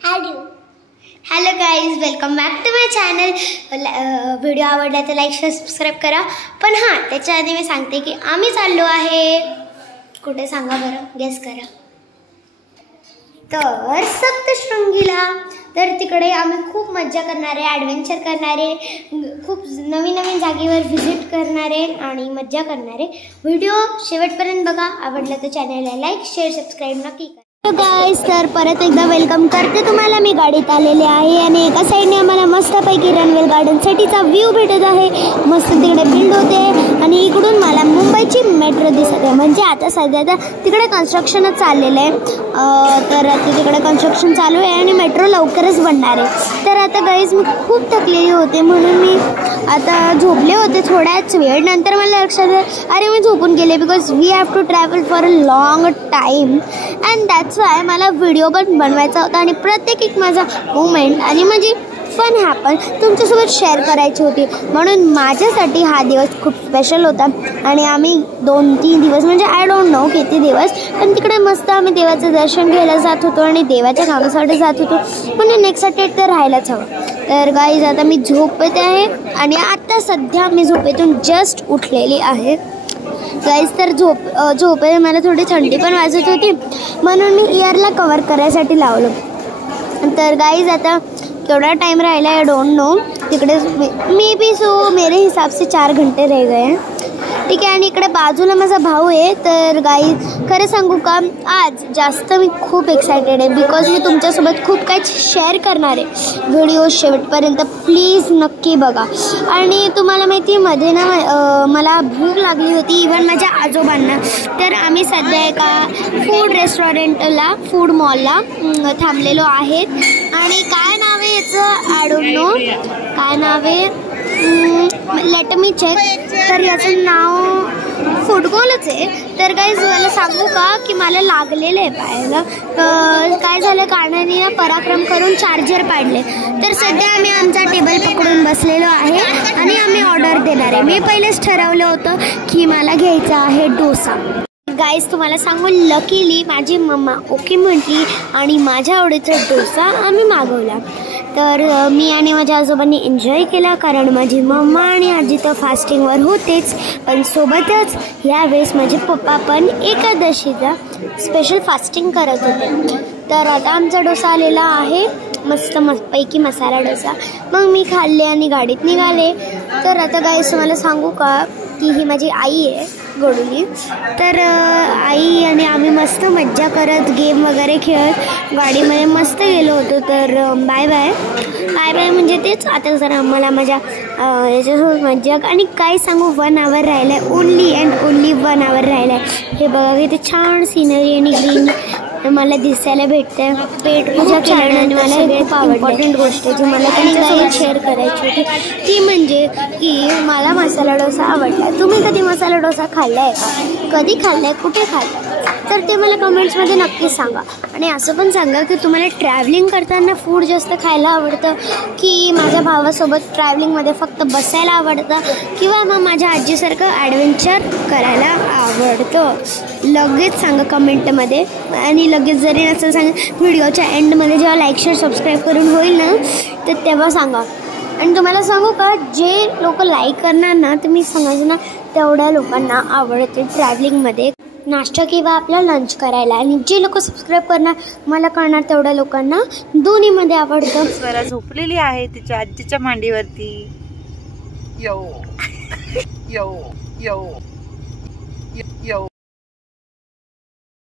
Hello guys, welcome back to my channel. Video आवडला तर like share subscribe करा. पण हां, त्याच्या आधी मी सांगते की आम्ही चाललो आहे कुठे, सांगा बरं, गेस करा. तर सप्तशृंगीला. तर तिकडे आम्ही खूप मज्जा करणारे, ॲडव्हेंचर करणारे, खूप नवीन नवीन जागेवर व्हिजिट करणारे आणि मज्जा करणारे. व्हिडिओ शेवटपर्यंत बघा. आवडलं तर चॅनलला लाईक शेअर सबस्क्राईब नक्की करा. गाईज, तर परत एकदा वेलकम करते तुम्हाला. मी गाडीत आलेले आहे आणि एका साईडने आम्हाला मस्तपैकी रनवेल गार्डनसाठीचा व्ह्यू भेटत आहे. मस्त तिकडे बिल्ड होते आणि इकडून मला मुंबईची मेट्रो दिसत आहे. म्हणजे आता सध्या तर तिकडे कन्स्ट्रक्शनच चाललेलं आहे. तर आता तिकडे कन्स्ट्रक्शन चालू आहे आणि मेट्रो लवकरच बनणार आहे. तर आता गाईज, मी खूप थकलेली होते म्हणून मी आता झोपले होते थोड्याच वेळ. नंतर मला लक्षात आलं, अरे मी झोपून गेले, because we have to travel for a long time and that's why मला व्हिडिओ पण बनवायचा होता आणि प्रत्येक एक माझा मोमेंट आणि माझी फन हॅपन तुमच्यासोबत शेअर करायची होती. म्हणून माझ्यासाठी हा दिवस खूप स्पेशल होता. आणि आम्ही 2-3 दिवस, म्हणजे आय डोंट नो किती दिवस, पण तिकडे मस्त आम्ही देवाचं दर्शन घ्यायला जात होतो आणि देवाच्या कामासाठी जात होतो. म्हणजे नेक्स्ट डेट तर राहायलाच हवं. तर गाईज, आता मी झोपत आहे आणि आता सध्या मी झोपेतून जस्ट उठलेली आहे. गाईज, तर झोपेत मला थोडी थंडी पण वाजत होती म्हणून मी इयरला कवर करायसाठी लावलं. तर गाईज, आता केवढा टाइम राहिला आहे, आय डोंट नो. तिकडे मे बी सो मेरे हिसाब से 4 घंटे रह गए हैं, ठीक आहे. आणि इकडे बाजूला माझा भाऊ आहे. तर गाईज, खरं सांगू का, आज जास्त मी खूप एक्सायटेड आहे बिकॉज मी तुमच्यासोबत खूप काही शेअर करणार आहे. व्हिडिओ शेवटपर्यंत प्लीज नक्की बघा. आणि तुम्हाला माहिती आहे, मध्ये ना मला भूक लागली होती, इवन माझ्या आजोबांना. तर आम्ही सध्या एका फूड रेस्टॉरंटला, फूड मॉलला थांबलेलो आहेत. आणि काय नाव आहे याचं, आय डोंट नो काय नाव आहे, लेट मी चेक. तर याचं नाव फुटबॉलच आहे. तर गाईज, मला सांगू का की मला लागलेलं आहे पायाला. काय झालं, कारणाने ना पराक्रम करून चार्जर पाडले. तर सध्या आम्ही आमचा टेबल पकडून बसलेलो आहे आणि आम्ही ऑर्डर देणार आहे. मी पहिलेच ठरवलं होतं की मला घ्यायचा आहे डोसा. गाईज, तुम्हाला सांगू, लकीली माझी मम्मा ओके म्हटली आणि माझ्या आवडीचा डोसा आम्ही मागवला. तर मी आणि माझ्या आजोबांनी एन्जॉय केला, कारण माझी मम्मा आणि आजी तर फास्टिंगवर होतेच, पण सोबतच यावेळेस माझे पप्पा पण एकादशीचा स्पेशल फास्टिंग करत होते. तर आता आमचा डोसा आलेला आहे, पैकी मसाला डोसा. मग मी खाल्ले आणि गाडीत निघाले. तर आता गाईस, तुम्हाला सांगू का की ही माझी आई आहे, गोडुली. तर आई आणि आम्ही मस्त मज्जा करत, गेम वगैरे खेळत गाडीमध्ये मस्त गेलो होतो. तर बाय बाय बाय बाय म्हणजे तेच. आता जरा आम्हाला माझ्या याच्यासोबत मज्जा. आणि काय सांगू, 1 आवर राहिलं आहे, ओनली अँड ओनली 1 आवर राहिलं आहे. हे बघा किती छान सिनरी आणि ग्रीन मला दिसायला भेटते. पेट पूजा केल्याने मला खूप इम्पॉर्टंट गोष्ट जी मला तुमच्यासोबत शेअर करायची होती, ती म्हणजे की मला मसाला डोसा आवडला. तुम्ही कधी मसाला डोसा खाल्ला आहे का? कधी खाल्ला आहे, कुठे खाल्ला? तर ते मला कमेंट्समध्ये नक्की सांगा. आणि असं पण सांगा की तुम्हाला ट्रॅव्हलिंग करताना फूड जास्त खायला आवडतं, की माझ्या भावासोबत ट्रॅव्हलिंगमध्ये फक्त बसायला आवडतं, किंवा मग माझ्या आजीसारखं ॲडव्हेंचर करायला आवडतं. लगेच सांगा कमेंटमध्ये. आणि लगेच जरी नसेल सांगा, व्हिडिओच्या एंडमध्ये जेव्हा लाईक शेअर सबस्क्राईब करून होईल ना, तर तेव्हा सांगा. आणि तुम्हाला सांगू का, जे लोक लाईक करणार ना, तर मी सांगायचं ना, तेवढ्या लोकांना आवडते ट्रॅव्हलिंगमध्ये नाश्ता किंवा आपला लंच करायला. आणि जे लोक सबस्क्राईब करणार, मला कळणार, तेवढ्या लोकांना दोन्हीमध्ये आवडतं. स्वरा झोपलेली आहे तिच्या आजीच्या मांडीवरती. यो यो यो.